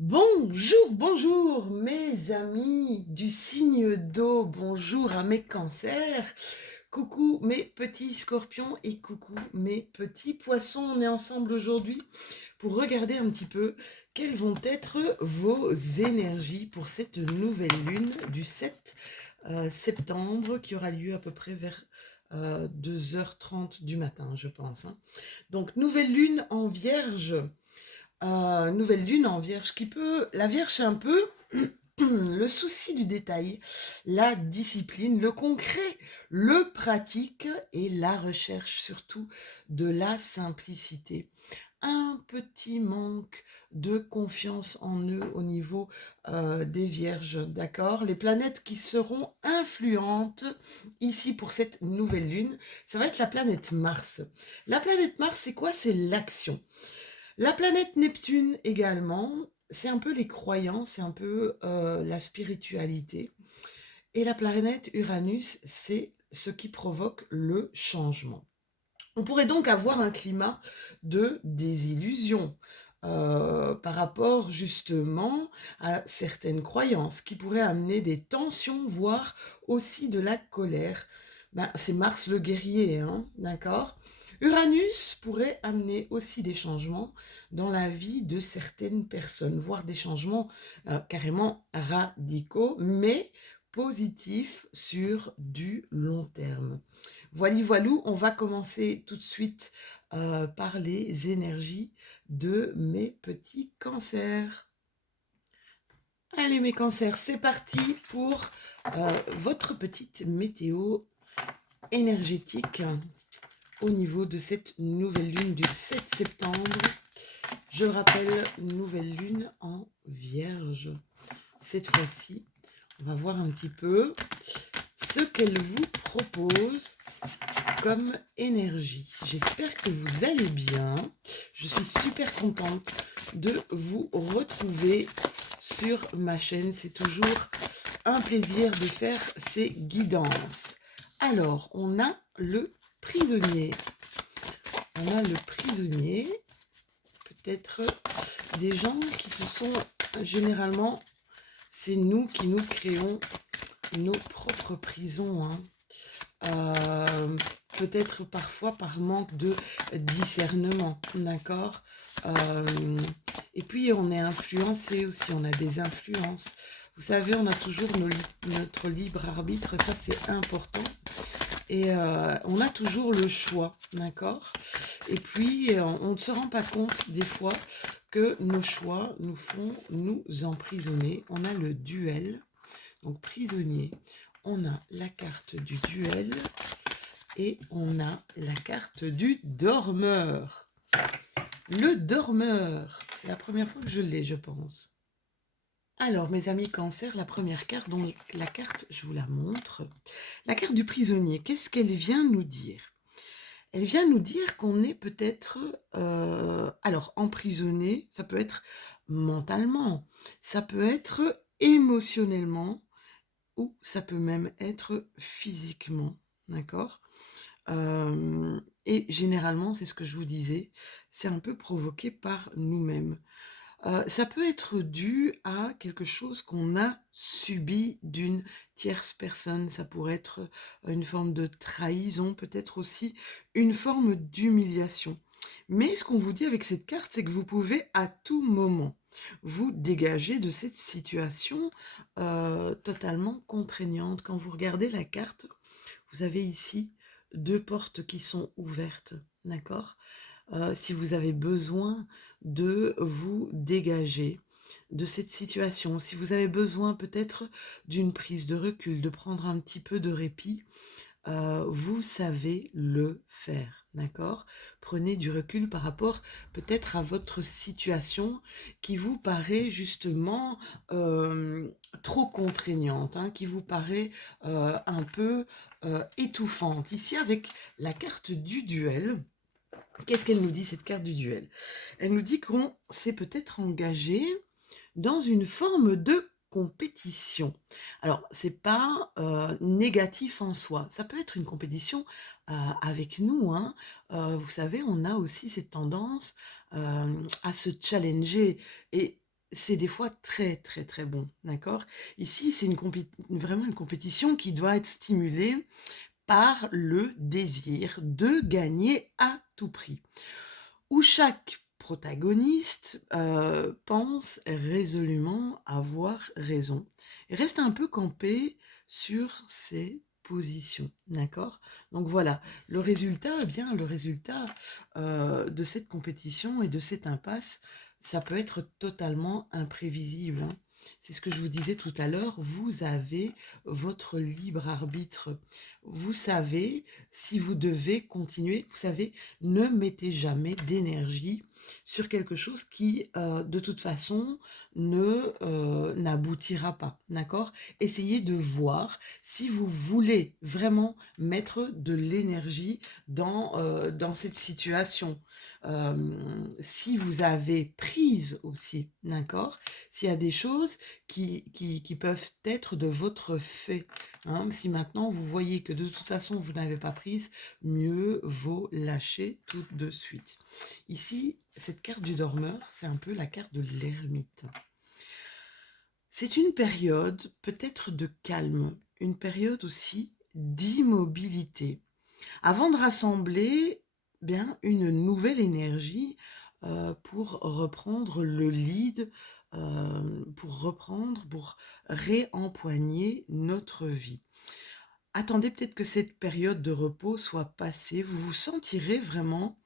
Bonjour, bonjour mes amis du signe d'eau, bonjour à mes cancers, coucou mes petits scorpions et coucou mes petits poissons. On est ensemble aujourd'hui pour regarder un petit peu quelles vont être vos énergies pour cette nouvelle lune du 7 septembre qui aura lieu à peu près vers 2h30 du matin, je pense, hein. Donc nouvelle lune en vierge. Nouvelle lune en vierge qui peut... La vierge, c'est un peu le souci du détail, la discipline, le concret, le pratique et la recherche surtout de la simplicité. Un petit manque de confiance en eux au niveau des vierges, d'accord? Les planètes qui seront influentes ici pour cette nouvelle lune, ça va être la planète Mars. La planète Mars, c'est quoi? C'est l'action. La planète Neptune également, c'est un peu les croyances, c'est un peu la spiritualité. Et la planète Uranus, c'est ce qui provoque le changement. On pourrait donc avoir un climat de désillusion par rapport justement à certaines croyances qui pourraient amener des tensions, voire aussi de la colère. Ben, c'est Mars le guerrier, hein, d'accord? Uranus pourrait amener aussi des changements dans la vie de certaines personnes, voire des changements carrément radicaux, mais positifs sur du long terme. Voilou, on va commencer tout de suite par les énergies de mes petits cancers. Allez mes cancers, c'est parti pour votre petite météo énergétique au niveau de cette nouvelle lune du 7 septembre. Je rappelle, nouvelle lune en vierge. Cette fois-ci, on va voir un petit peu ce qu'elle vous propose comme énergie. J'espère que vous allez bien. Je suis super contente de vous retrouver sur ma chaîne. C'est toujours un plaisir de faire ces guidances. Alors, on a le prisonnier. On a le prisonnier. Peut-être des gens qui se sont généralement, c'est nous qui nous créons nos propres prisons, hein. Peut-être parfois par manque de discernement, d'accord. Et puis on est influencé aussi, on a des influences. Vous savez, on a toujours notre libre arbitre, ça c'est important. Et on a toujours le choix, d'accord. Et puis on ne se rend pas compte des fois que nos choix nous font nous emprisonner. On a le duel, donc prisonnier. On a la carte du duel et on a la carte du dormeur. Le dormeur, c'est la première fois que je l'ai, je pense. Alors, mes amis cancer, la première carte, donc la carte, je vous la montre. La carte du prisonnier, qu'est-ce qu'elle vient nous dire? Elle vient nous dire qu'on est peut-être, alors emprisonné, ça peut être mentalement, ça peut être émotionnellement, ou ça peut même être physiquement, d'accord? Et généralement, c'est ce que je vous disais, c'est un peu provoqué par nous-mêmes. Ça peut être dû à quelque chose qu'on a subi d'une tierce personne. Ça pourrait être une forme de trahison, peut-être aussi une forme d'humiliation. Mais ce qu'on vous dit avec cette carte, c'est que vous pouvez à tout moment vous dégager de cette situation totalement contraignante. Quand vous regardez la carte, vous avez ici 2 portes qui sont ouvertes, d'accord? Si vous avez besoin de vous dégager de cette situation, si vous avez besoin peut-être d'une prise de recul, de prendre un petit peu de répit, vous savez le faire, d'accord? Prenez du recul par rapport peut-être à votre situation qui vous paraît justement, trop contraignante, hein, qui vous paraît, un peu, étouffante. Ici avec la carte du duel, qu'est-ce qu'elle nous dit cette carte du duel? Elle nous dit qu'on s'est peut-être engagé dans une forme de compétition. Alors, c'est pas négatif en soi. Ça peut être une compétition avec nous, hein. Vous savez, on a aussi cette tendance à se challenger. Et c'est des fois très, très, très bon, d'accord? Ici, c'est vraiment une compétition qui doit être stimulée par le désir de gagner à tout prix, où chaque protagoniste, pense résolument avoir raison et reste un peu campé sur ses positions, d'accord? Donc voilà, le résultat, eh bien, le résultat, de cette compétition et de cette impasse, ça peut être totalement imprévisible, hein. C'est ce que je vous disais tout à l'heure, vous avez votre libre arbitre. Vous savez si vous devez continuer, vous savez, ne mettez jamais d'énergie sur quelque chose qui, de toute façon, n'aboutira pas, d'accord? Essayez de voir si vous voulez vraiment mettre de l'énergie dans cette situation. Si vous avez prise aussi, d'accord? S'il y a des choses qui peuvent être de votre fait, hein. Si maintenant vous voyez que de toute façon vous n'avez pas prise, mieux vaut lâcher tout de suite. Ici, cette carte du dormeur, c'est un peu la carte de l'ermite. C'est une période peut-être de calme, une période aussi d'immobilité, avant de rassembler bien une nouvelle énergie pour reprendre le lead, pour réempoigner notre vie. Attendez peut-être que cette période de repos soit passée, vous vous sentirez vraiment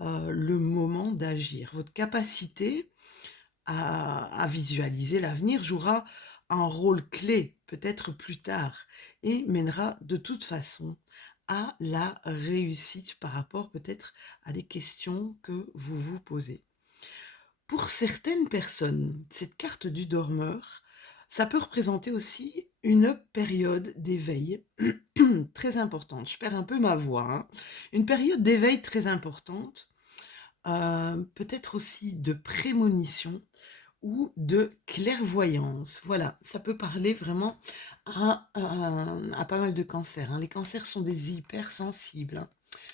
le moment d'agir. Votre capacité à visualiser l'avenir jouera un rôle clé, peut-être plus tard, et mènera de toute façon à la réussite par rapport peut-être à des questions que vous vous posez. Pour certaines personnes, cette carte du dormeur, ça peut représenter aussi une période d'éveil très importante. Je perds un peu ma voix, hein. Une période d'éveil très importante, peut-être aussi de prémonition ou de clairvoyance. Voilà, ça peut parler vraiment à pas mal de cancers, hein. Les cancers sont des hypersensibles, hein.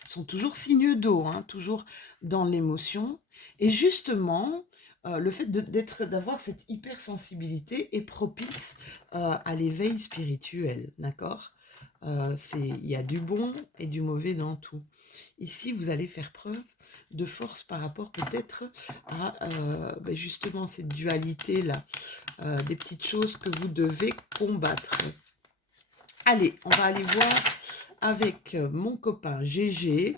Ils sont toujours signeux d'eau, hein, toujours dans l'émotion. Et justement, le fait d'avoir cette hypersensibilité est propice à l'éveil spirituel, d'accord? Il y a du bon et du mauvais dans tout. Ici, vous allez faire preuve de force par rapport peut-être à justement cette dualité-là, des petites choses que vous devez combattre. Allez, on va aller voir avec mon copain GG,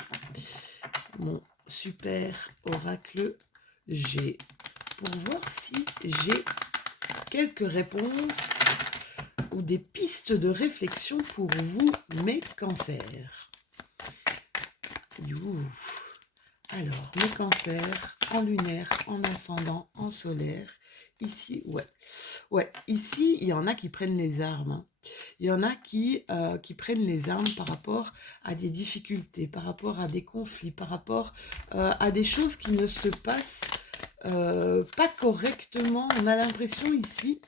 mon super oracle G, pour voir si j'ai quelques réponses ou des pistes de réflexion pour vous, mes cancers. You. Alors, mes cancers, en lunaire, en ascendant, en solaire. Ici, ouais, ici, il y en a qui prennent les armes, hein. Il y en a qui prennent les armes par rapport à des difficultés, par rapport à des conflits, par rapport à des choses qui ne se passent pas correctement. On a l'impression ici,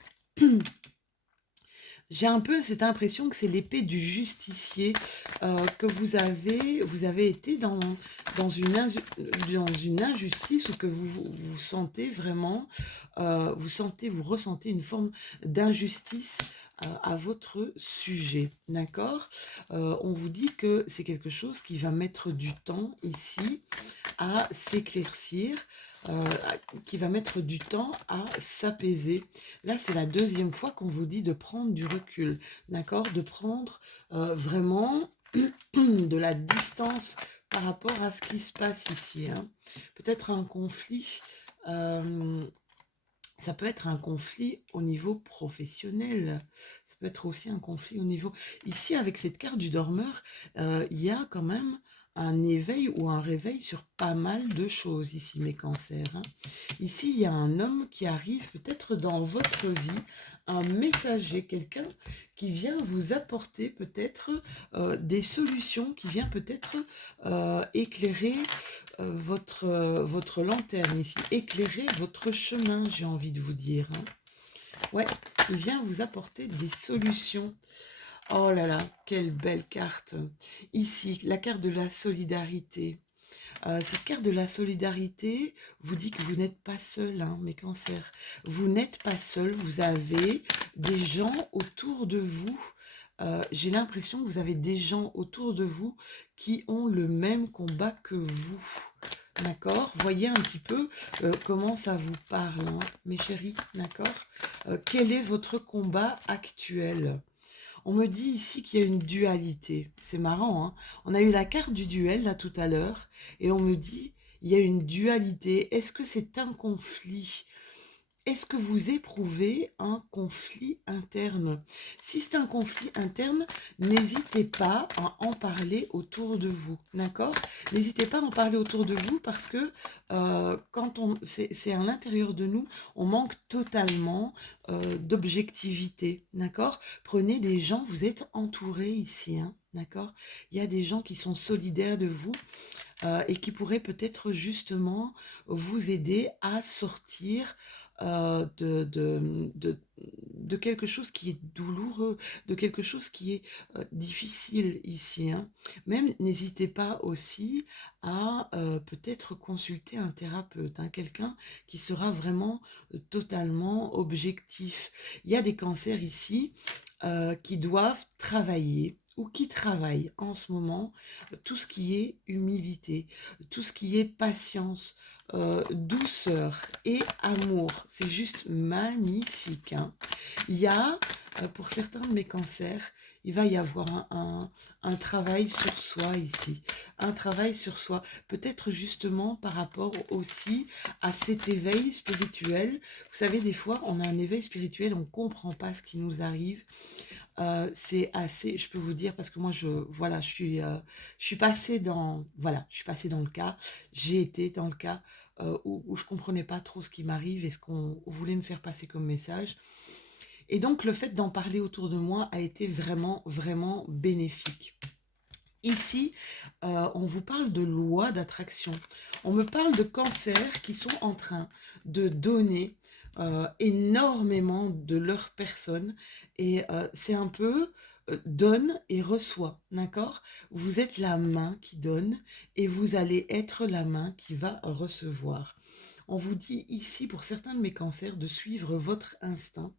j'ai un peu cette impression que c'est l'épée du justicier, que vous avez été dans une injustice, ou que vous sentez vraiment, vous ressentez une forme d'injustice à votre sujet, d'accord? On vous dit que c'est quelque chose qui va mettre du temps ici à s'éclaircir, qui va mettre du temps à s'apaiser. Là, c'est la deuxième fois qu'on vous dit de prendre du recul, d'accord? De prendre vraiment de la distance par rapport à ce qui se passe ici, hein. Peut-être un conflit, ça peut être un conflit au niveau professionnel. Ça peut être aussi un conflit au niveau... Ici, avec cette carte du dormeur, il y a quand même un éveil ou un réveil sur pas mal de choses ici, mes cancers, hein. Ici, il y a un homme qui arrive peut-être dans votre vie, un messager, quelqu'un qui vient vous apporter peut-être des solutions, qui vient peut-être éclairer votre lanterne ici, éclairer votre chemin, j'ai envie de vous dire, hein. Ouais, il vient vous apporter des solutions. Oh là là, quelle belle carte. Ici, la carte de la solidarité. Cette carte de la solidarité vous dit que vous n'êtes pas seul, hein, mes cancers. Vous n'êtes pas seul, vous avez des gens autour de vous. J'ai l'impression que vous avez des gens autour de vous qui ont le même combat que vous. D'accord? Voyez un petit peu comment ça vous parle, hein, mes chéris. D'accord? Quel est votre combat actuel? On me dit ici qu'il y a une dualité. C'est marrant, hein? On a eu la carte du duel là tout à l'heure et on me dit il y a une dualité. Est-ce que c'est un conflit? Est-ce que vous éprouvez un conflit interne? Si c'est un conflit interne, n'hésitez pas à en parler autour de vous, d'accord? N'hésitez pas à en parler autour de vous parce que quand c'est à l'intérieur de nous, on manque totalement d'objectivité, d'accord? Prenez des gens, vous êtes entourés ici, hein, d'accord? Il y a des gens qui sont solidaires de vous et qui pourraient peut-être justement vous aider à sortir de quelque chose qui est douloureux, de quelque chose qui est difficile ici, hein. Même n'hésitez pas aussi à peut-être consulter un thérapeute, hein, quelqu'un qui sera vraiment totalement objectif. Il y a des cancers ici qui doivent travailler ou qui travaillent en ce moment tout ce qui est humilité, tout ce qui est patience, douceur et amour. C'est juste magnifique, hein. Il y a, pour certains de mes cancers, il va y avoir un travail sur soi ici, un travail sur soi, peut-être justement par rapport aussi à cet éveil spirituel. Vous savez, des fois, on a un éveil spirituel, on ne comprend pas ce qui nous arrive. C'est assez, je peux vous dire, parce que moi, voilà, je suis passée dans, voilà, je suis passée dans le cas, j'ai été dans le cas où je comprenais pas trop ce qui m'arrive et ce qu'on voulait me faire passer comme message. Et donc, le fait d'en parler autour de moi a été vraiment, vraiment bénéfique. Ici, on vous parle de loi d'attraction. On me parle de cancers qui sont en train de donner énormément de leur personne. Et c'est un peu donne et reçoit, d'accord? Vous êtes la main qui donne et vous allez être la main qui va recevoir. On vous dit ici, pour certains de mes cancers, de suivre votre instinct,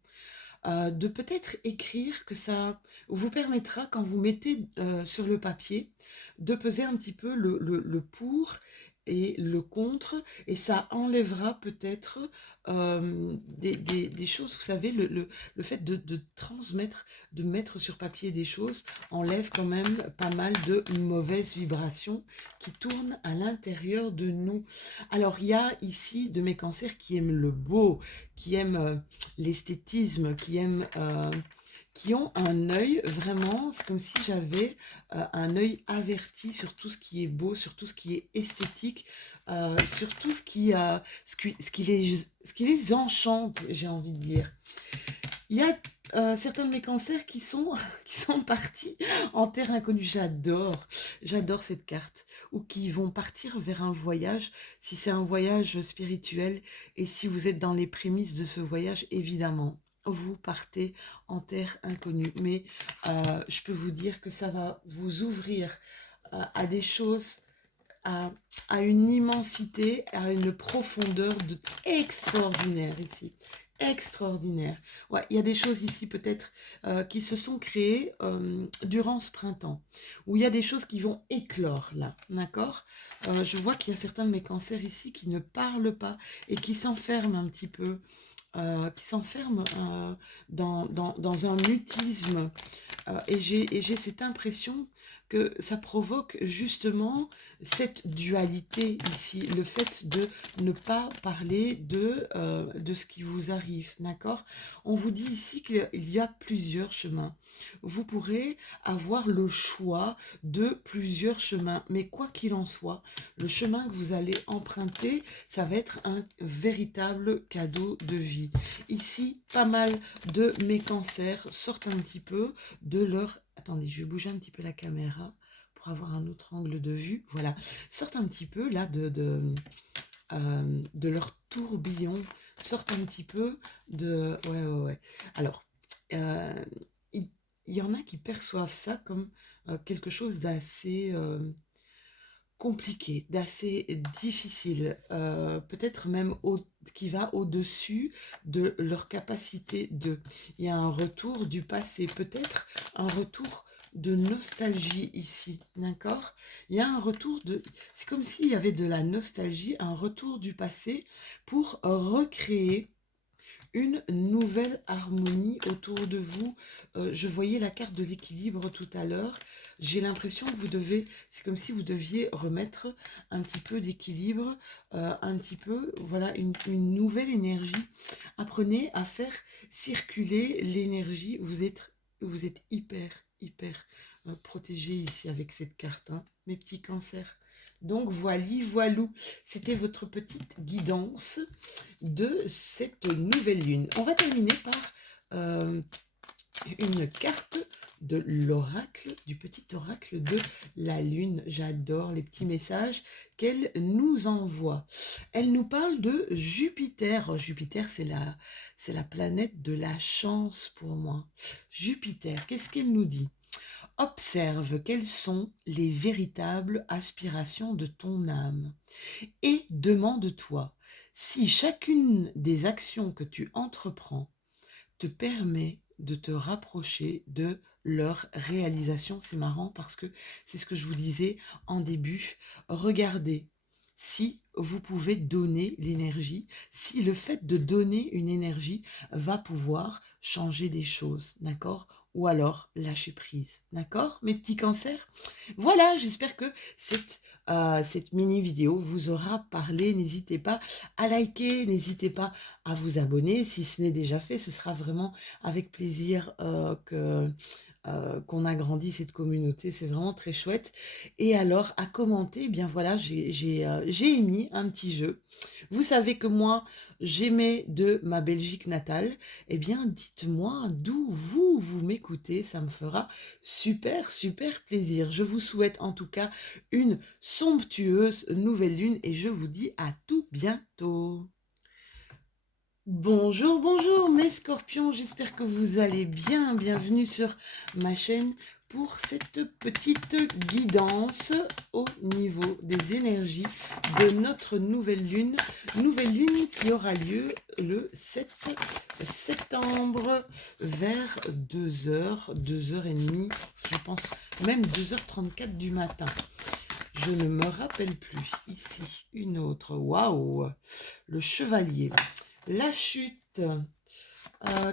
de peut-être écrire, que ça vous permettra, quand vous mettez sur le papier, de peser un petit peu le pour et le contre, et ça enlèvera peut-être des choses, vous savez, le fait de transmettre, de mettre sur papier des choses, enlève quand même pas mal de mauvaises vibrations qui tournent à l'intérieur de nous. Alors, il y a ici de mes cancers qui aiment le beau, qui aiment l'esthétisme, qui ont un œil vraiment, c'est comme si j'avais un œil averti sur tout ce qui est beau, sur tout ce qui est esthétique, sur tout ce qui les enchante, j'ai envie de dire. Il y a certains de mes cancers qui sont partis en terre inconnue. J'adore cette carte. Ou qui vont partir vers un voyage, si c'est un voyage spirituel, et si vous êtes dans les prémices de ce voyage, évidemment, vous partez en terre inconnue. Mais je peux vous dire que ça va vous ouvrir à des choses, à, à une immensité, à une profondeur extraordinaire ici. Extraordinaire. Ouais, il y a des choses ici peut-être qui se sont créées durant ce printemps, où il y a des choses qui vont éclore là, d'accord? Je vois qu'il y a certains de mes cancers ici qui ne parlent pas et qui s'enferment un petit peu, qui s'enferment dans un mutisme. Et j'ai cette impression que ça provoque justement cette dualité ici, le fait de ne pas parler de ce qui vous arrive, d'accord? On vous dit ici qu'il y a plusieurs chemins. Vous pourrez avoir le choix de plusieurs chemins, mais quoi qu'il en soit, le chemin que vous allez emprunter, ça va être un véritable cadeau de vie. Ici, pas mal de mes cancers sortent un petit peu de leur... Attendez, je vais bouger un petit peu la caméra pour avoir un autre angle de vue. Voilà, sortent un petit peu là de leur tourbillon, sortent un petit peu de... Ouais, ouais, ouais. Alors, euh, il y en a qui perçoivent ça comme quelque chose d'assez compliqué, d'assez difficile, peut-être même qui va au-dessus de leur capacité de. Il y a un retour du passé, peut-être un retour de nostalgie ici, d'accord? Il y a un retour de. C'est comme s'il y avait de la nostalgie, un retour du passé pour recréer une nouvelle harmonie autour de vous. Je voyais la carte de l'équilibre tout à l'heure. J'ai l'impression que c'est comme si vous deviez remettre un petit peu d'équilibre, un petit peu, voilà, une nouvelle énergie. Apprenez à faire circuler l'énergie. Vous êtes hyper protégé ici avec cette carte, hein, mes petits cancers. Donc voilou, c'était votre petite guidance de cette nouvelle lune. On va terminer par une carte de l'oracle, du petit oracle de la lune. J'adore les petits messages qu'elle nous envoie. Elle nous parle de Jupiter. Jupiter, c'est la planète de la chance pour moi. Jupiter, qu'est-ce qu'elle nous dit? Observe quelles sont les véritables aspirations de ton âme et demande-toi si chacune des actions que tu entreprends te permet de te rapprocher de leur réalisation. C'est marrant parce que c'est ce que je vous disais en début. Regardez si vous pouvez donner l'énergie, si le fait de donner une énergie va pouvoir changer des choses, d'accord? Ou alors lâcher prise, d'accord, mes petits cancers? Voilà, j'espère que cette mini vidéo vous aura parlé. N'hésitez pas à liker, n'hésitez pas à vous abonner. Si ce n'est déjà fait, ce sera vraiment avec plaisir qu'on agrandit cette communauté. C'est vraiment très chouette. Et alors, à commenter, eh bien voilà, j'ai émis un petit jeu. Vous savez que moi, j'aimais de ma Belgique natale. Eh bien, dites-moi d'où vous m'écoutez. Ça me fera super plaisir. Je vous souhaite en tout cas une somptueuse nouvelle lune et je vous dis à tout bientôt. Bonjour mes scorpions, j'espère que vous allez bien. Bienvenue sur ma chaîne pour cette petite guidance au niveau des énergies de notre nouvelle lune qui aura lieu le 7 septembre vers 2h, 2h30, je pense même 2h34 du matin. Je ne me rappelle plus. Ici, une autre. Waouh! Le chevalier. La chute.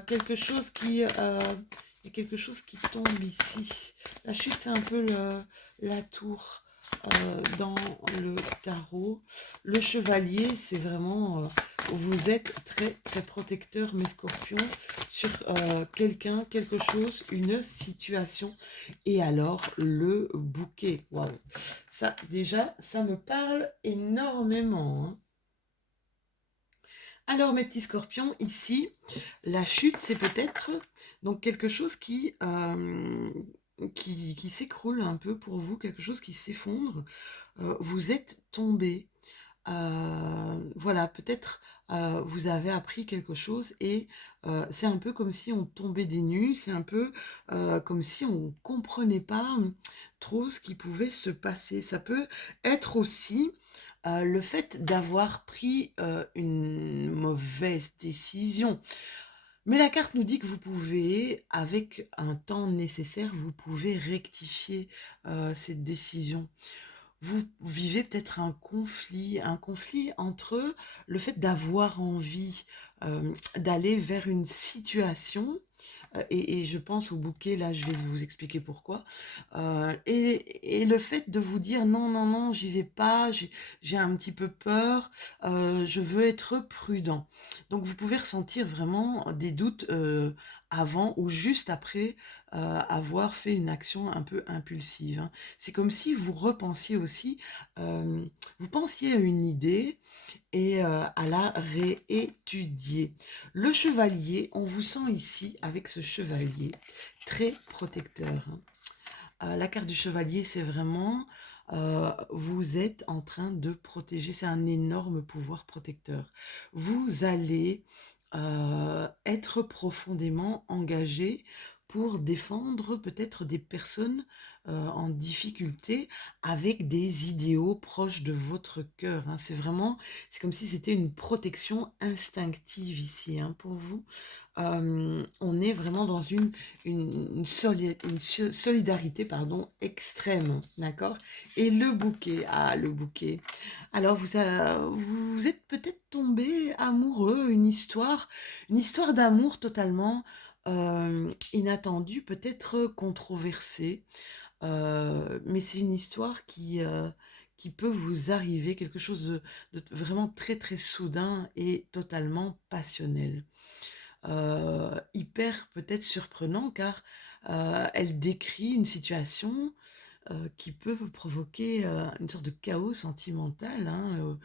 Quelque chose qui... il y a quelque chose qui tombe ici. La chute, c'est un peu la tour dans le tarot. Le chevalier, c'est vraiment... vous êtes très protecteur, mes scorpions, sur quelqu'un, quelque chose, une situation. Et alors, le bouquet. Waouh! Ça, déjà, ça me parle énormément, hein. Alors, mes petits scorpions, ici, la chute, c'est peut-être donc quelque chose qui s'écroule un peu pour vous, quelque chose qui s'effondre. Vous êtes tombé. Voilà, peut-être vous avez appris quelque chose et c'est un peu comme si on tombait des nues, c'est un peu comme si on ne comprenait pas trop ce qui pouvait se passer. Ça peut être aussi le fait d'avoir pris une mauvaise décision. Mais la carte nous dit que vous pouvez, avec un temps nécessaire, vous pouvez rectifier cette décision. Vous vivez peut-être un conflit entre le fait d'avoir envie d'aller vers une situation, et je pense au bouquet, là je vais vous expliquer pourquoi, et le fait de vous dire non, j'y vais pas, j'ai un petit peu peur, je veux être prudent. Donc vous pouvez ressentir vraiment des doutes avant ou juste après avoir fait une action un peu impulsive, hein. C'est comme si vous repensiez aussi, vous pensiez à une idée et à la réétudier. Le chevalier, on vous sent ici avec ce chevalier très protecteur, hein. La carte du chevalier, c'est vraiment, vous êtes en train de protéger, c'est un énorme pouvoir protecteur. Vous allez être profondément engagé pour défendre peut-être des personnes en difficulté avec des idéaux proches de votre cœur, hein. C'est comme si c'était une protection instinctive ici, hein, pour vous. On est vraiment dans une solidarité, pardon, extrême, d'accord? Et le bouquet, ah, le bouquet. Alors, vous êtes peut-être tombé amoureux, une histoire d'amour totalement inattendue, peut-être controversée, mais c'est une histoire qui peut vous arriver, quelque chose de vraiment très très soudain et totalement passionnel. Hyper peut-être surprenant car elle décrit une situation qui peut vous provoquer une sorte de chaos sentimental, hein,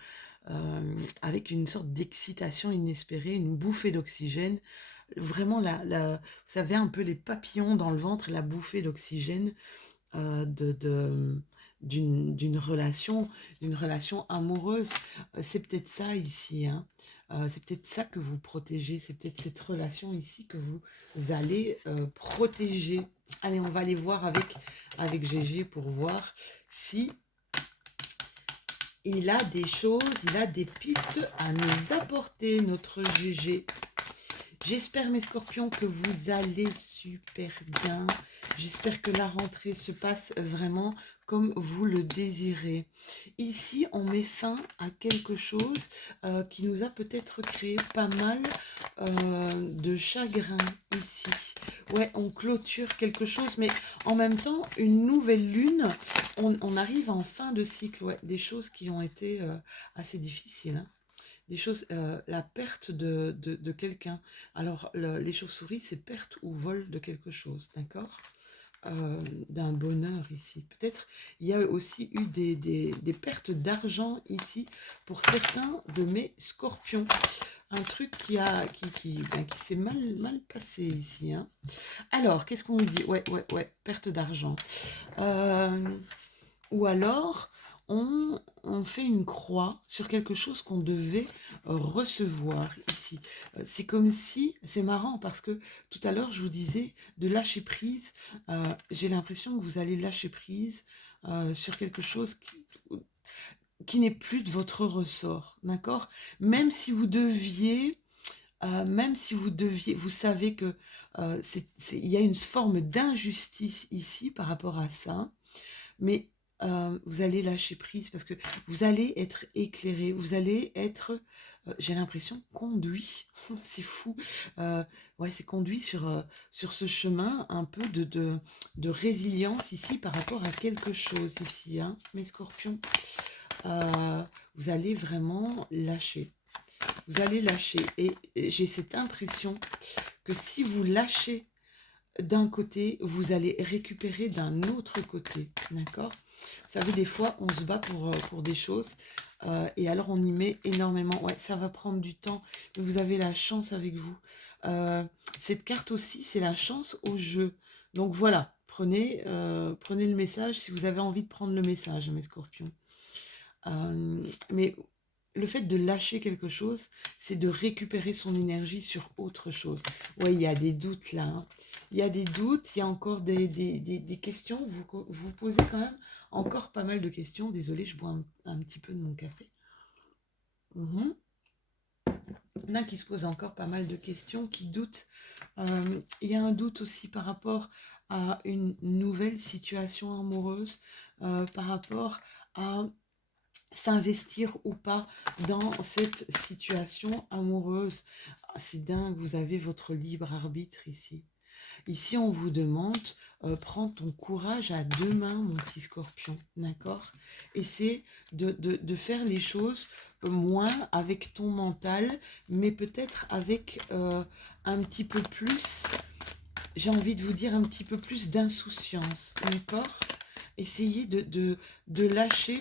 avec une sorte d'excitation inespérée, une bouffée d'oxygène. Vraiment, vous savez, un peu les papillons dans le ventre, la bouffée d'oxygène d'une relation amoureuse. C'est peut-être ça ici, hein. C'est peut-être ça que vous protégez, c'est peut-être cette relation ici que vous allez protéger. Allez, on va aller voir avec Gégé pour voir si il a des choses, il a des pistes à nous apporter, notre Gégé. J'espère, mes scorpions, que vous allez super bien. J'espère que la rentrée se passe vraiment comme vous le désirez. Ici, on met fin à quelque chose qui nous a peut-être créé pas mal de chagrin ici. Ouais, on clôture quelque chose, mais en même temps, une nouvelle lune, on arrive en fin de cycle. Ouais, des choses qui ont été assez difficiles, hein. Des choses, la perte de quelqu'un. Alors, les chauves-souris, c'est perte ou vol de quelque chose, d'accord? D'un bonheur ici. Peut-être il y a aussi eu des pertes d'argent ici pour certains de mes scorpions. Un truc qui s'est mal passé ici, hein. Alors, qu'est-ce qu'on nous dit? Ouais, perte d'argent. Euh, ou alors, on fait une croix sur quelque chose qu'on devait recevoir ici. C'est comme si, c'est marrant parce que tout à l'heure, je vous disais de lâcher prise. J'ai l'impression que vous allez lâcher prise sur quelque chose qui n'est plus de votre ressort, d'accord? Même si vous deviez, vous savez que il y a une forme d'injustice ici par rapport à ça, mais vous allez lâcher prise parce que vous allez être éclairé, vous allez être, j'ai l'impression, conduit. C'est fou. Ouais, c'est conduit sur ce chemin un peu de résilience ici par rapport à quelque chose ici, hein, mes scorpions. Euh, vous allez vraiment lâcher. Vous allez lâcher. Et j'ai cette impression que si vous lâchez d'un côté, vous allez récupérer d'un autre côté, d'accord? Vous savez, des fois, on se bat pour des choses, et alors on y met énormément. Ouais, ça va prendre du temps, mais vous avez la chance avec vous. Euh, cette carte aussi, c'est la chance au jeu. Donc voilà, prenez le message si vous avez envie de prendre le message, mes scorpions. Mais le fait de lâcher quelque chose, c'est de récupérer son énergie sur autre chose. Oui, il y a des doutes là, hein. Il y a des doutes, il y a encore des questions. Vous posez quand même encore pas mal de questions. Désolée, je bois un petit peu de mon café. Mhm. Il y en a qui se posent encore pas mal de questions, qui doutent. Il y a un doute aussi par rapport à une nouvelle situation amoureuse, par rapport à s'investir ou pas dans cette situation amoureuse. Ah, c'est dingue, vous avez votre libre arbitre ici. Ici, on vous demande, prends ton courage à deux mains, mon petit scorpion, d'accord? Essaie de faire les choses moins avec ton mental, mais peut-être avec un petit peu plus, j'ai envie de vous dire, un petit peu plus d'insouciance, d'accord? Essayez de lâcher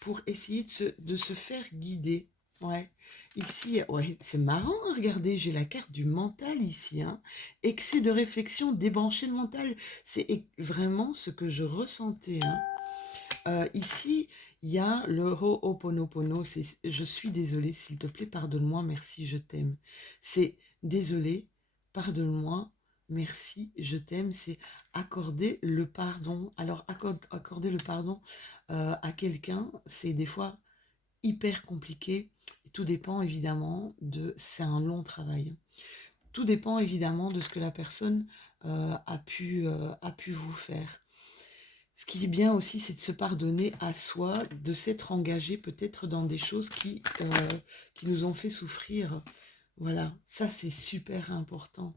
pour essayer de se faire guider. Ouais. Ici, ouais, c'est marrant, hein, regardez, j'ai la carte du mental ici, hein. Excès de réflexion, débrancher le mental. Vraiment ce que je ressentais, hein. Ici, il y a le Ho'oponopono, c'est je suis désolée, s'il te plaît, pardonne-moi, merci, je t'aime. C'est désolé, pardonne-moi, merci, je t'aime, c'est accorder le pardon. Alors, accorder le pardon à quelqu'un, c'est des fois hyper compliqué. Tout dépend évidemment c'est un long travail. Tout dépend évidemment de ce que la personne a pu vous faire. Ce qui est bien aussi, c'est de se pardonner à soi, de s'être engagé peut-être dans des choses qui nous ont fait souffrir. Voilà, ça c'est super important.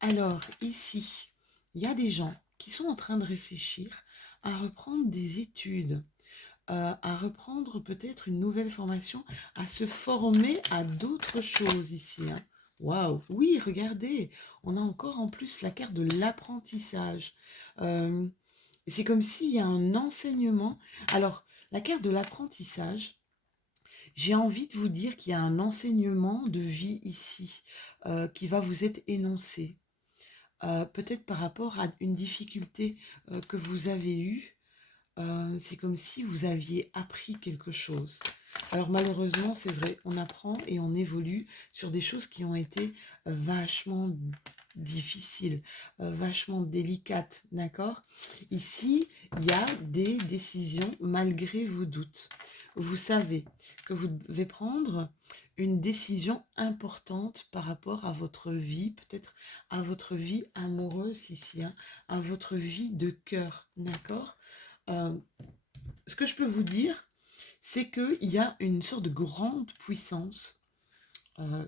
Alors ici, il y a des gens qui sont en train de réfléchir à reprendre des études, à reprendre peut-être une nouvelle formation, à se former à d'autres choses ici, hein. Waouh, oui, regardez, on a encore en plus la carte de l'apprentissage. Euh, c'est comme s'il y a un enseignement. Alors, la carte de l'apprentissage, j'ai envie de vous dire qu'il y a un enseignement de vie ici qui va vous être énoncé. Peut-être par rapport à une difficulté que vous avez eue, c'est comme si vous aviez appris quelque chose. Alors malheureusement, c'est vrai, on apprend et on évolue sur des choses qui ont été vachement difficiles, vachement délicates, d'accord? Ici, il y a des décisions malgré vos doutes. Vous savez que vous devez prendre une décision importante par rapport à votre vie, peut-être à votre vie amoureuse ici, hein, à votre vie de cœur, d'accord? Euh, Ce que je peux vous dire, c'est qu'il y a une sorte de grande puissance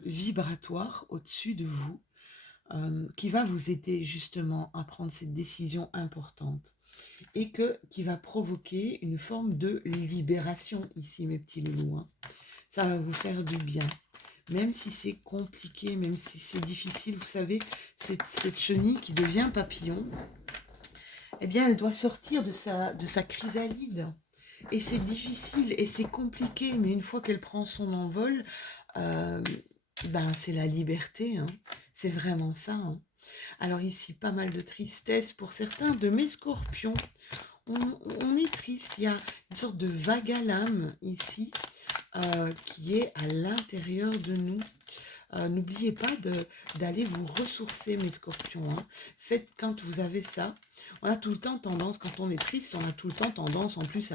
vibratoire au-dessus de vous qui va vous aider justement à prendre cette décision importante et qui va provoquer une forme de libération ici, mes petits loulous, hein. Ça va vous faire du bien. Même si c'est compliqué, même si c'est difficile, vous savez, cette chenille qui devient papillon, eh bien, elle doit sortir de sa chrysalide. Et c'est difficile et c'est compliqué, mais une fois qu'elle prend son envol, euh, ben c'est la liberté, hein. C'est vraiment ça, hein. Alors ici, pas mal de tristesse pour certains de mes scorpions. On est triste, il y a une sorte de vague à l'âme ici qui est à l'intérieur de nous. N'oubliez pas d'aller vous ressourcer, mes scorpions, hein. Faites quand vous avez ça. On a tout le temps tendance, quand on est triste, on a tout le temps tendance en plus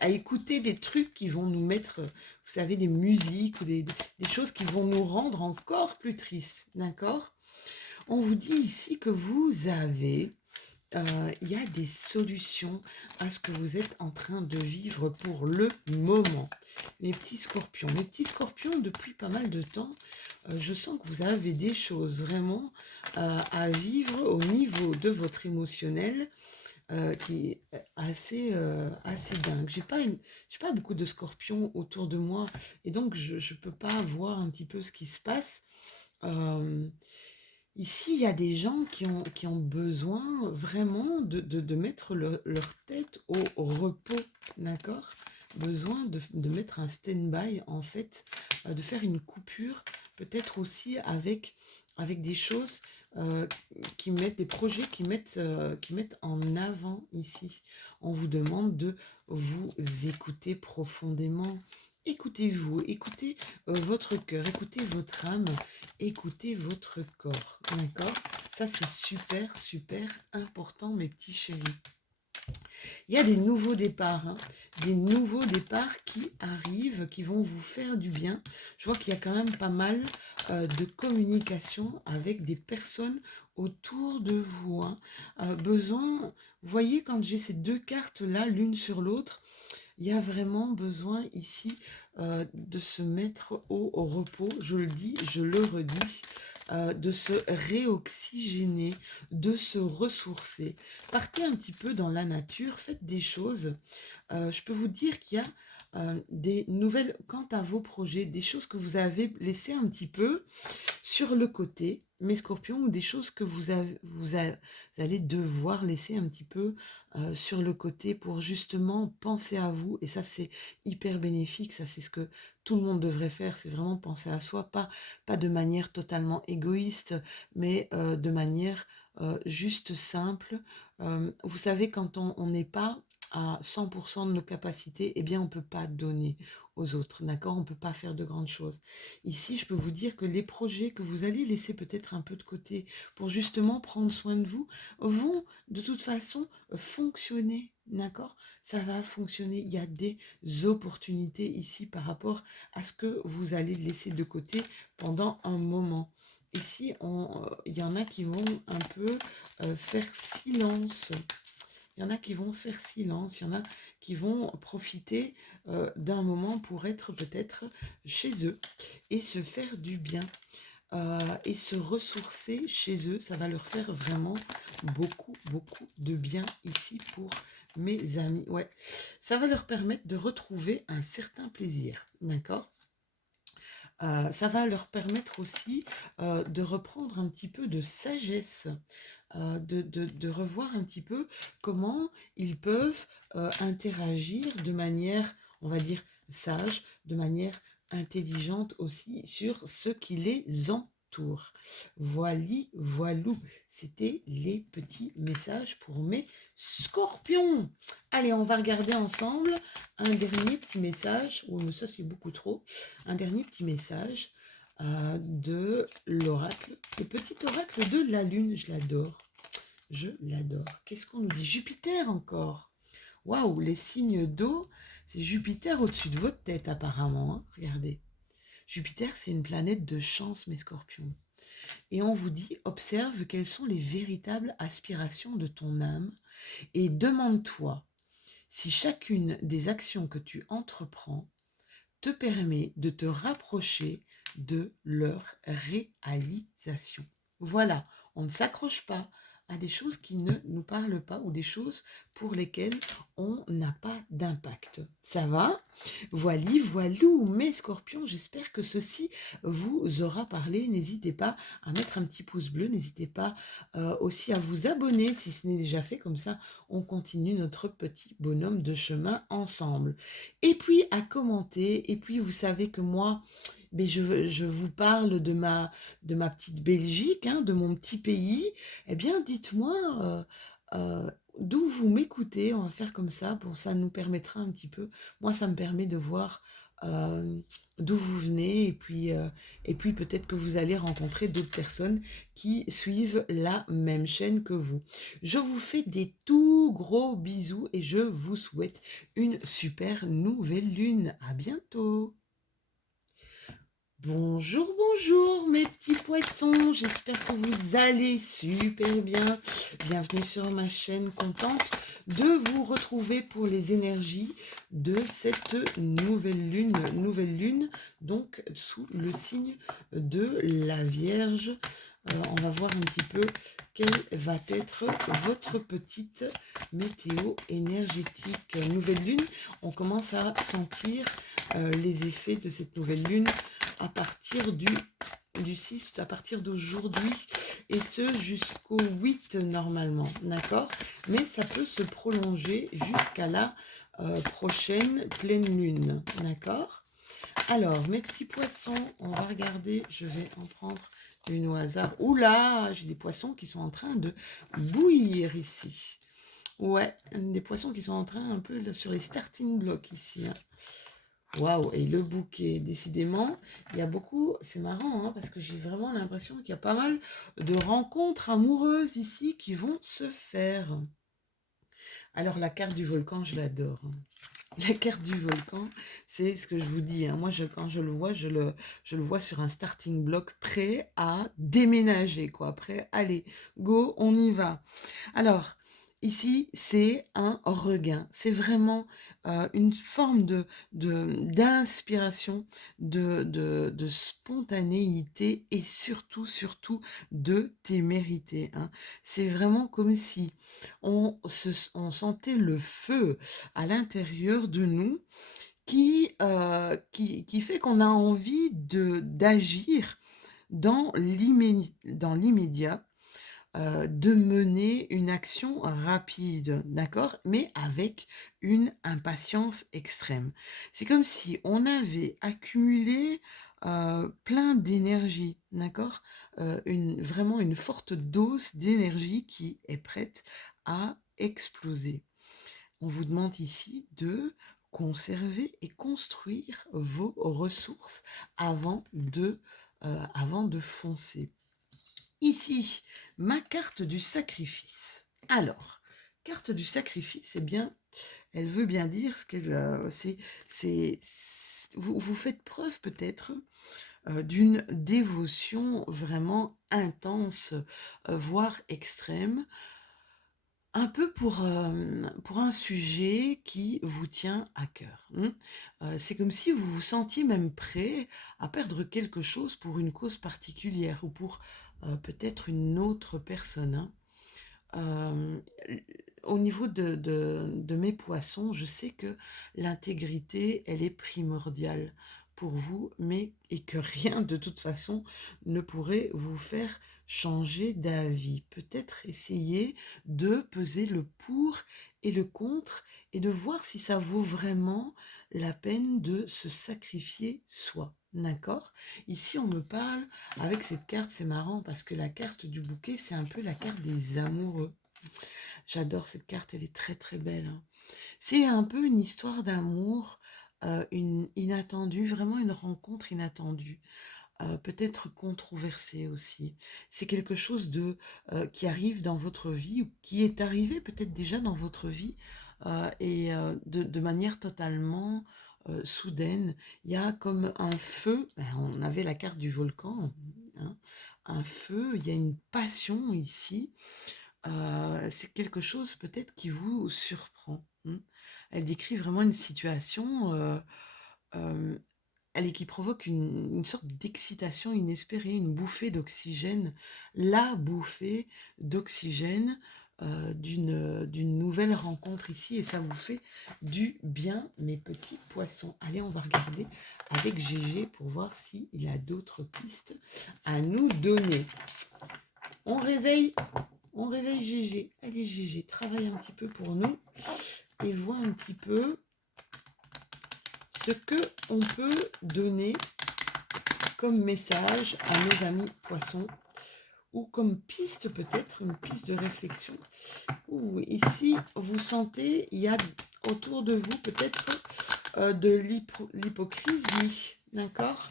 à écouter des trucs qui vont nous mettre, vous savez, des musiques ou des choses qui vont nous rendre encore plus tristes. D'accord? On vous dit ici que vous avez il y a des solutions à ce que vous êtes en train de vivre pour le moment. Mes petits scorpions, depuis pas mal de temps, je sens que vous avez des choses vraiment à vivre au niveau de votre émotionnel qui est assez dingue. J'ai pas beaucoup de scorpions autour de moi et donc je ne peux pas voir un petit peu ce qui se passe. Euh, Ici, il y a des gens qui ont besoin vraiment de mettre leur tête au repos, d'accord? Besoin de mettre un stand-by, en fait, de faire une coupure, peut-être aussi avec des choses euh, qui mettent, des projets qui mettent en avant ici. On vous demande de vous écouter profondément. Écoutez-vous, écoutez votre cœur, écoutez votre âme, écoutez votre corps, d'accord? Ça, c'est super, super important, mes petits chéris. Il y a des nouveaux départs, hein, des nouveaux départs qui arrivent, qui vont vous faire du bien. Je vois qu'il y a quand même pas mal de communication avec des personnes autour de vous, hein. Besoin, vous voyez, quand j'ai ces deux cartes-là, l'une sur l'autre, il y a vraiment besoin ici de se mettre au repos, je le dis, je le redis, de se réoxygéner, de se ressourcer. Partez un petit peu dans la nature, faites des choses. Je peux vous dire qu'il y a des nouvelles quant à vos projets, des choses que vous avez laissées un petit peu sur le côté, mes scorpions, ou des choses que vous allez devoir laisser un petit peu sur le côté pour justement penser à vous. Et ça, c'est hyper bénéfique. Ça, c'est ce que tout le monde devrait faire. C'est vraiment penser à soi, pas de manière totalement égoïste, mais de manière juste simple. Vous savez, quand on n'est pas à 100% de nos capacités, eh bien, on ne peut pas donner aux autres, d'accord? On ne peut pas faire de grandes choses. Ici, je peux vous dire que les projets que vous allez laisser peut-être un peu de côté pour justement prendre soin de vous vont de toute façon fonctionner, d'accord? Ça va fonctionner. Il y a des opportunités ici par rapport à ce que vous allez laisser de côté pendant un moment. Ici, il y en a qui vont un peu faire silence. Il y en a qui vont faire silence, il y en a qui vont profiter d'un moment pour être peut-être chez eux et se faire du bien et se ressourcer chez eux. Ça va leur faire vraiment beaucoup, beaucoup de bien ici pour mes amis. Ouais, ça va leur permettre de retrouver un certain plaisir, d'accord? Ça va leur permettre aussi de reprendre un petit peu de sagesse, de revoir un petit peu comment ils peuvent interagir de manière, on va dire, sage, de manière intelligente aussi sur ce qui les entoure. Voili, voilou, c'était les petits messages pour mes scorpions. Allez, on va regarder ensemble un dernier petit message. Oh, mais ça c'est beaucoup trop. Un dernier petit message de l'oracle, le petit oracle de la lune, je l'adore. Je l'adore. Qu'est-ce qu'on nous dit? Jupiter encore. Waouh, les signes d'eau, c'est Jupiter au-dessus de votre tête apparemment, hein. Regardez. Jupiter, c'est une planète de chance, mes scorpions. Et on vous dit, observe quelles sont les véritables aspirations de ton âme et demande-toi si chacune des actions que tu entreprends te permet de te rapprocher de leur réalisation. Voilà, on ne s'accroche pas à des choses qui ne nous parlent pas ou des choses pour lesquelles on n'a pas d'impact. Ça va? Voili, voilou, mes scorpions, j'espère que ceci vous aura parlé. N'hésitez pas à mettre un petit pouce bleu, n'hésitez pas aussi à vous abonner si ce n'est déjà fait, comme ça on continue notre petit bonhomme de chemin ensemble. Et puis à commenter, et puis vous savez que moi, mais je vous parle de ma petite Belgique, hein, de mon petit pays. Eh bien, dites-moi d'où vous m'écoutez. On va faire comme ça. Bon, ça nous permettra un petit peu. Moi, ça me permet de voir euh, d'où vous venez. Et puis peut-être que vous allez rencontrer d'autres personnes qui suivent la même chaîne que vous. Je vous fais des tout gros bisous et je vous souhaite une super nouvelle lune. À bientôt. Bonjour, bonjour mes petits poissons, j'espère que vous allez super bien. Bienvenue sur ma chaîne, contente de vous retrouver pour les énergies de cette nouvelle lune, donc sous le signe de la Vierge. On va voir un petit peu quelle va être votre petite météo énergétique. Nouvelle lune, on commence à sentir les effets de cette nouvelle lune à partir du 6, à partir d'aujourd'hui, et ce jusqu'au 8 normalement, d'accord? Mais ça peut se prolonger jusqu'à la prochaine pleine lune, d'accord? Alors, mes petits poissons, on va regarder, je vais en prendre une au hasard. Oula, j'ai des poissons qui sont en train de bouillir ici. Ouais, des poissons qui sont en train un peu sur les starting blocks ici, hein. Waouh, et le bouquet, décidément, il y a beaucoup, c'est marrant, hein, parce que j'ai vraiment l'impression qu'il y a pas mal de rencontres amoureuses ici qui vont se faire. Alors la carte du volcan, je l'adore, hein. La carte du volcan, c'est ce que je vous dis, hein. Moi, quand je le vois, je le vois sur un starting block prêt à déménager, quoi. Prêt, allez, go, on y va. Alors, ici, c'est un regain. C'est vraiment une forme d'inspiration, de spontanéité et surtout de témérité, hein. C'est vraiment comme si on sentait le feu à l'intérieur de nous qui fait qu'on a envie d'agir dans l'immédiat, de mener une action rapide, d'accord? Mais avec une impatience extrême. C'est comme si on avait accumulé plein d'énergie, d'accord? Vraiment une forte dose d'énergie qui est prête à exploser. On vous demande ici de conserver et construire vos ressources avant de foncer. Ici, ma carte du sacrifice. Alors, carte du sacrifice, eh bien, elle veut bien dire ce qu'elle... vous faites preuve peut-être d'une dévotion vraiment intense, voire extrême, un peu pour un sujet qui vous tient à cœur. C'est comme si vous vous sentiez même prêt à perdre quelque chose pour une cause particulière ou pour peut-être une autre personne. Euh, Au niveau de mes poissons, je sais que l'intégrité, elle est primordiale pour vous, mais et que rien de toute façon ne pourrait vous faire changer d'avis. Peut-être essayer de peser le pour et le contre et de voir si ça vaut vraiment la peine de se sacrifier soi. D'accord? Ici, on me parle avec cette carte, c'est marrant parce que la carte du bouquet, c'est un peu la carte des amoureux. J'adore cette carte, elle est très très belle. C'est un peu une histoire d'amour, une inattendue, vraiment une rencontre inattendue, peut-être controversée aussi. C'est quelque chose qui arrive dans votre vie ou qui est arrivé peut-être déjà dans votre vie et de manière totalement soudaine. Il y a comme un feu, ben, on avait la carte du volcan, hein, un feu, il y a une passion ici. C'est quelque chose peut-être qui vous surprend. Elle décrit vraiment une situation, hem, elle et qui provoque une sorte d'excitation inespérée, une bouffée d'oxygène, la bouffée d'oxygène, d'une nouvelle rencontre ici et ça vous fait du bien, mes petits poissons. Allez, on va regarder avec Gégé pour voir s'il a d'autres pistes à nous donner. On réveille On réveille Gégé. Allez Gégé, travaille un petit peu pour nous et vois un petit peu ce que on peut donner comme message à nos amis poissons ou comme piste peut-être, une piste de réflexion. Ou ici, vous sentez, il y a autour de vous peut-être de l'hypocrisie, d'accord?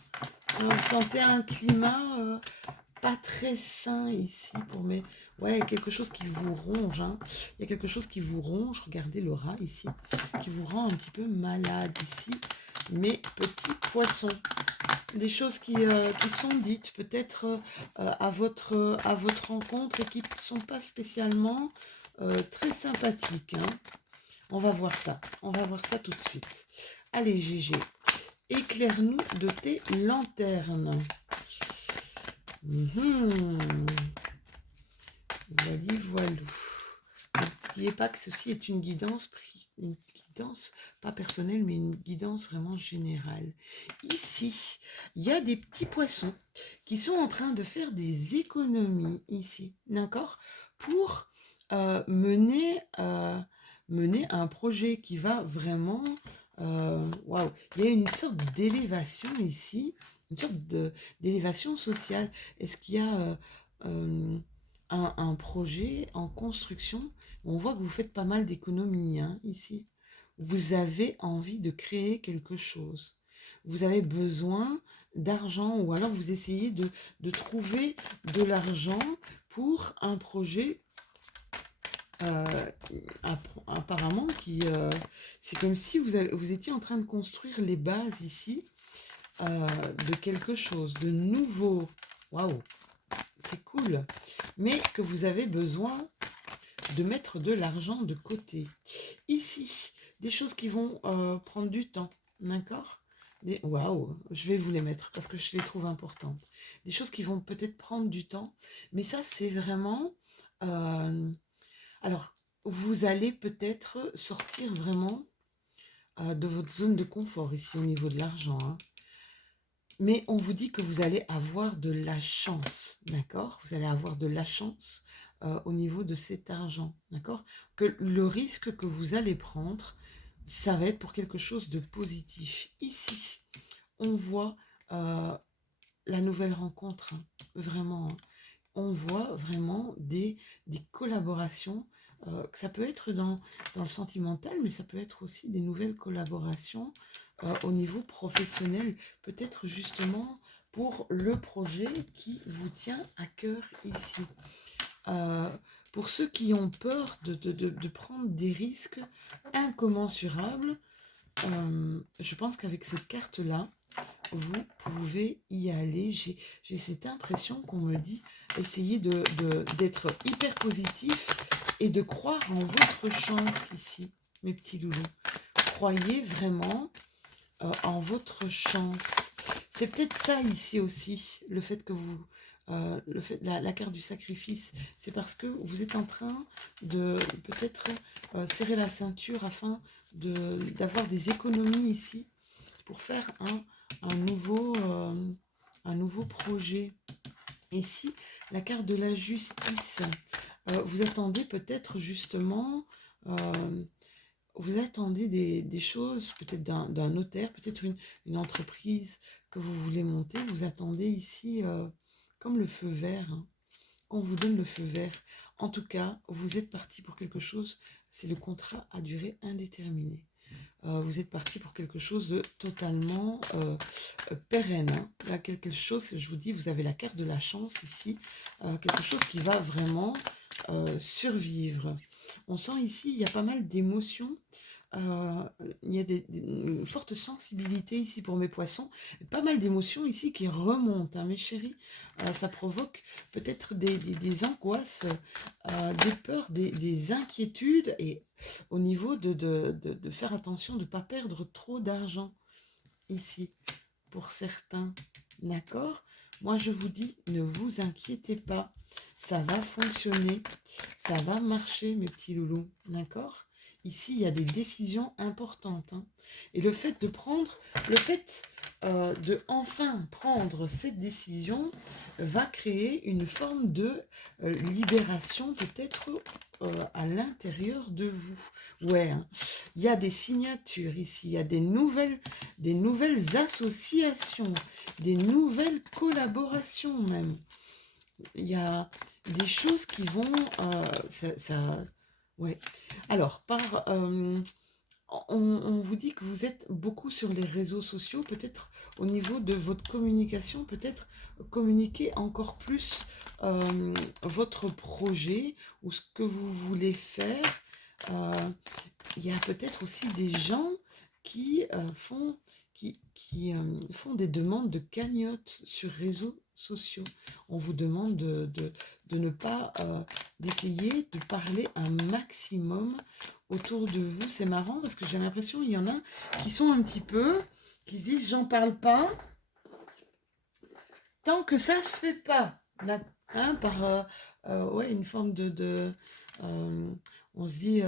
Vous sentez un climat pas très sain ici pour mes... Ouais, quelque chose qui vous ronge, hein. Il y a quelque chose qui vous ronge, regardez le rat ici, qui vous rend un petit peu malade ici, mes petits poissons. Des choses qui sont dites peut-être à votre rencontre et qui ne sont pas spécialement très sympathiques, hein. On va voir ça tout de suite. Allez Gégé, éclaire-nous de tes lanternes. Voilou. N'oubliez pas que ceci est une guidance, pas personnelle, mais une guidance vraiment générale. Ici, il y a des petits poissons qui sont en train de faire des économies ici, d'accord? Pour mener un projet qui va vraiment... Waouh, il y a une sorte d'élévation ici, une sorte d'élévation sociale. Est-ce qu'il y a un projet en construction? On voit que vous faites pas mal d'économies, hein, ici. Vous avez envie de créer quelque chose. Vous avez besoin d'argent ou alors vous essayez de trouver de l'argent pour un projet euh, apparemment c'est comme si vous étiez en train de construire les bases ici de quelque chose de nouveau. Waouh, c'est cool. Mais que vous avez besoin de mettre de l'argent de côté. Ici, des choses qui vont prendre du temps, d'accord? Waouh, je vais vous les mettre parce que je les trouve importantes. Des choses qui vont peut-être prendre du temps, mais ça, c'est vraiment... alors, vous allez peut-être sortir vraiment de votre zone de confort ici au niveau de l'argent, hein. Mais on vous dit que vous allez avoir de la chance, d'accord? Vous allez avoir de la chance au niveau de cet argent, d'accord? Que le risque que vous allez prendre, ça va être pour quelque chose de positif. Ici, on voit la nouvelle rencontre, hein, vraiment. On voit vraiment des collaborations que ça peut être dans le sentimental, mais ça peut être aussi des nouvelles collaborations au niveau professionnel, peut-être justement pour le projet qui vous tient à cœur ici. Euh, pour ceux qui ont peur de prendre des risques incommensurables, je pense qu'avec cette carte-là, vous pouvez y aller. J'ai cette impression qu'on me dit, essayez d'être hyper positif et de croire en votre chance ici, mes petits loulous. Croyez vraiment en votre chance. C'est peut-être ça ici aussi, le fait que vous... la carte du sacrifice, c'est parce que vous êtes en train de peut-être serrer la ceinture afin d'avoir des économies ici pour faire un nouveau projet. Ici, la carte de la justice. Vous attendez peut-être justement, vous attendez des choses, peut-être d'un notaire, peut-être une entreprise que vous voulez monter. Vous attendez ici comme le feu vert, hein, qu'on vous donne le feu vert. En tout cas, vous êtes parti pour quelque chose, c'est le contrat à durée indéterminée. Vous êtes parti pour quelque chose de totalement pérenne. Hein. Là, quelque chose, je vous dis, vous avez la carte de la chance ici, quelque chose qui va vraiment survivre. On sent ici, il y a pas mal d'émotions. Il y a une forte sensibilité ici pour mes poissons, pas mal d'émotions ici qui remontent, hein, mes chéris. Ça provoque peut-être des angoisses, des peurs, des inquiétudes, et au niveau de faire attention de ne pas perdre trop d'argent ici, pour certains, d'accord? Moi, je vous dis, ne vous inquiétez pas, ça va fonctionner, ça va marcher, mes petits loulous, d'accord? Ici, il y a des décisions importantes, hein. Et le fait de enfin prendre cette décision va créer une forme de libération, peut-être à l'intérieur de vous. Ouais, hein. Il y a des signatures ici, il y a des nouvelles associations, des nouvelles collaborations même. Il y a des choses qui vont... ouais. Alors, on vous dit que vous êtes beaucoup sur les réseaux sociaux, peut-être au niveau de votre communication, peut-être communiquer encore plus votre projet ou ce que vous voulez faire. Il y a peut-être aussi des gens qui font des demandes de cagnotte sur réseaux sociaux. On vous demande de ne pas, d'essayer de parler un maximum autour de vous. C'est marrant parce que j'ai l'impression qu'il y en a qui sont un petit peu, qui se disent j'en parle pas tant que ça se fait pas. Hein, par ouais, une forme on se dit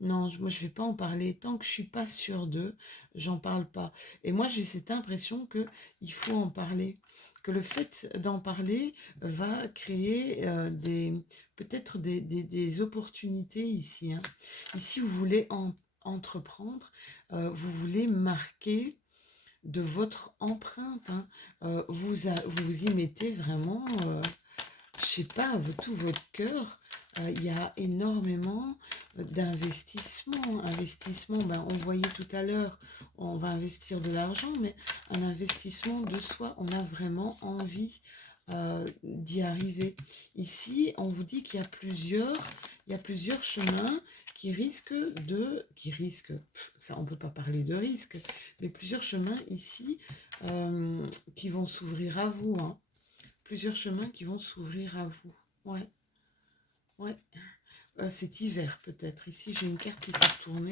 non, moi je vais pas en parler tant que je suis pas sûre d'eux, j'en parle pas. Et moi j'ai cette impression que il faut en parler, que le fait d'en parler va créer peut-être des opportunités ici, hein. Ici vous voulez entreprendre, vous voulez marquer de votre empreinte, hein. Vous y mettez vraiment, je sais pas, tout votre cœur. Il y a énormément d'investissement. Investissement, ben, on voyait tout à l'heure, on va investir de l'argent, mais un investissement de soi, on a vraiment envie d'y arriver. Ici, on vous dit qu'il y a plusieurs chemins ça on peut pas parler de risque, mais plusieurs chemins ici qui vont s'ouvrir à vous, hein. Plusieurs chemins qui vont s'ouvrir à vous. Ouais, ouais. C'est hiver peut-être. Ici, j'ai une carte qui s'est tournée.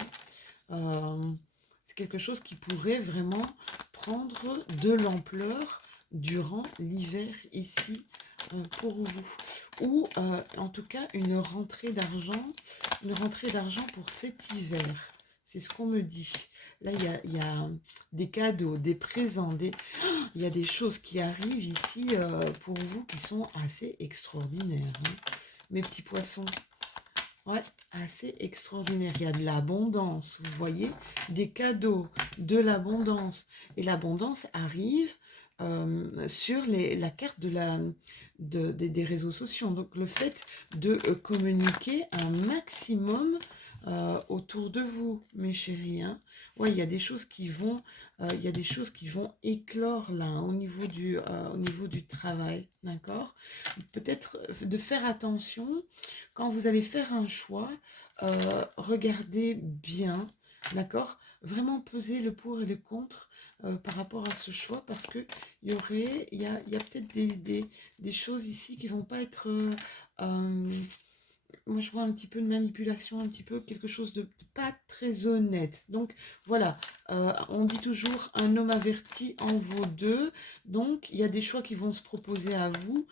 C'est quelque chose qui pourrait vraiment prendre de l'ampleur durant l'hiver ici pour vous. Ou en tout cas une rentrée d'argent pour cet hiver. C'est ce qu'on me dit. Là, il y a des cadeaux, des présents, il y a des choses qui arrivent ici pour vous qui sont assez extraordinaires, hein, mes petits poissons. Ouais, assez extraordinaire. Il y a de l'abondance, vous voyez, des cadeaux, de l'abondance. Et l'abondance arrive sur la carte des réseaux sociaux. Donc le fait de communiquer un maximum autour de vous, mes chéris. Hein. Ouais, il y a des choses qui vont, il y a des choses qui vont éclore là hein, au niveau du travail, d'accord? Peut-être de faire attention quand vous allez faire un choix, regardez bien, d'accord? Vraiment peser le pour et le contre par rapport à ce choix parce que il y a peut-être des choses ici qui vont pas être euh, moi je vois un petit peu de manipulation, un petit peu quelque chose de pas très honnête. Donc voilà, on dit toujours un homme averti en vaut deux. Donc il y a des choix qui vont se proposer à vous.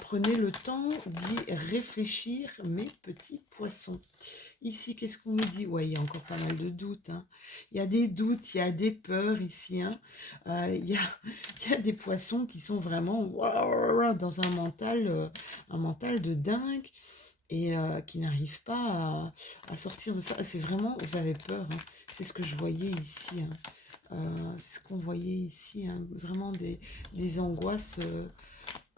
Prenez le temps d'y réfléchir, mes petits poissons. Ici, qu'est-ce qu'on nous dit? Ouais, il y a encore pas mal de doutes. Hein. Il y a des doutes, il y a des peurs ici. Hein. Il y a des poissons qui sont vraiment dans un mental de dingue et qui n'arrivent pas à sortir de ça. C'est vraiment, vous avez peur, hein. C'est ce que je voyais ici. Hein. C'est ce qu'on voyait ici, hein. Vraiment des angoisses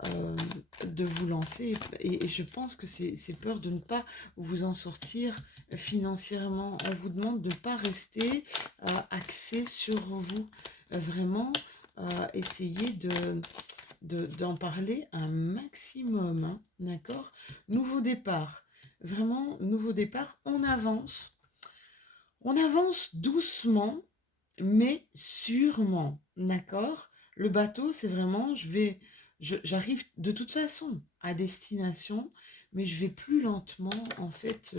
de vous lancer. Et je pense que c'est peur de ne pas vous en sortir financièrement. On vous demande de ne pas rester axé sur vous. Vraiment, essayez d'en parler un maximum, hein, d'accord? Nouveau départ, vraiment nouveau départ, on avance doucement, mais sûrement, d'accord? Le bateau, c'est vraiment, j'arrive de toute façon à destination, mais je vais plus lentement, en fait,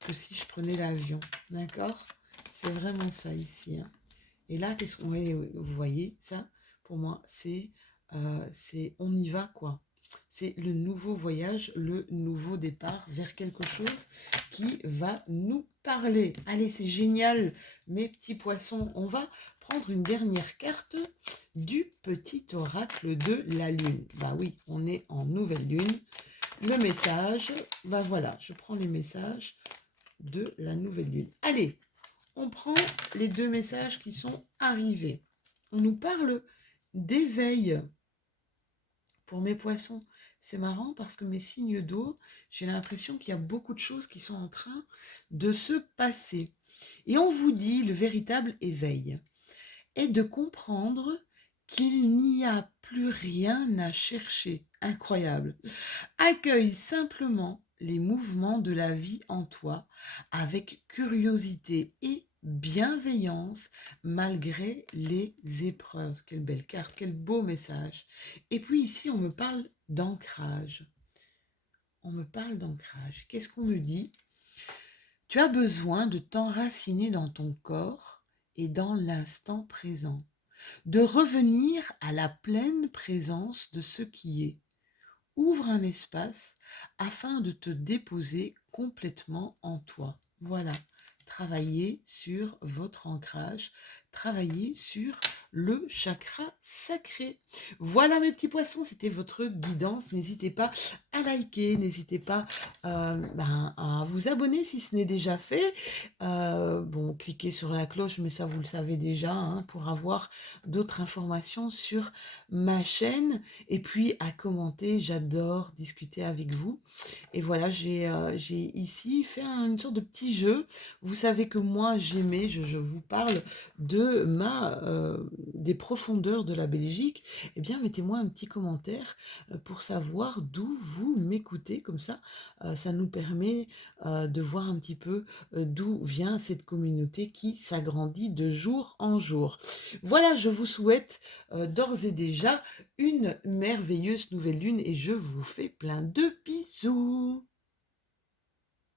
que si je prenais l'avion, d'accord? C'est vraiment ça ici, hein. Et là, qu'est-ce qu'on vous voyez, ça, pour moi, c'est on y va, quoi. C'est le nouveau voyage, le nouveau départ vers quelque chose qui va nous parler. Allez, c'est génial, mes petits poissons. On va prendre une dernière carte du petit oracle de la lune. Bah oui, on est en nouvelle lune. Le message, bah voilà, je prends les messages de la nouvelle lune. Allez, on prend les deux messages qui sont arrivés. On nous parle d'éveil pour mes poissons. C'est marrant parce que mes signes d'eau, j'ai l'impression qu'il y a beaucoup de choses qui sont en train de se passer. Et on vous dit, le véritable éveil est de comprendre qu'il n'y a plus rien à chercher. Incroyable. Accueille simplement les mouvements de la vie en toi avec curiosité et bienveillance malgré les épreuves. Quelle belle carte, quel beau message. Et puis ici, on me parle d'ancrage. On me parle d'ancrage. Qu'est-ce qu'on me dit? Tu as besoin de t'enraciner dans ton corps et dans l'instant présent, de revenir à la pleine présence de ce qui est. Ouvre un espace afin de te déposer complètement en toi. Voilà, travaillez sur votre ancrage, travaillez sur le chakra sacré. Voilà mes petits poissons, c'était votre guidance. N'hésitez pas à liker, n'hésitez pas à vous abonner si ce n'est déjà fait. Bon, cliquez sur la cloche, mais ça vous le savez déjà, hein, pour avoir d'autres informations sur ma chaîne. Et puis à commenter, j'adore discuter avec vous. Et voilà, j'ai ici fait une sorte de petit jeu. Vous savez que moi j'aimais, je vous parle de des profondeurs de la Belgique. Eh bien, mettez-moi un petit commentaire pour savoir d'où vous m'écoutez. Comme ça nous permet de voir un petit peu d'où vient cette communauté qui s'agrandit de jour en jour. Voilà, je vous souhaite d'ores et déjà une merveilleuse nouvelle lune et je vous fais plein de bisous.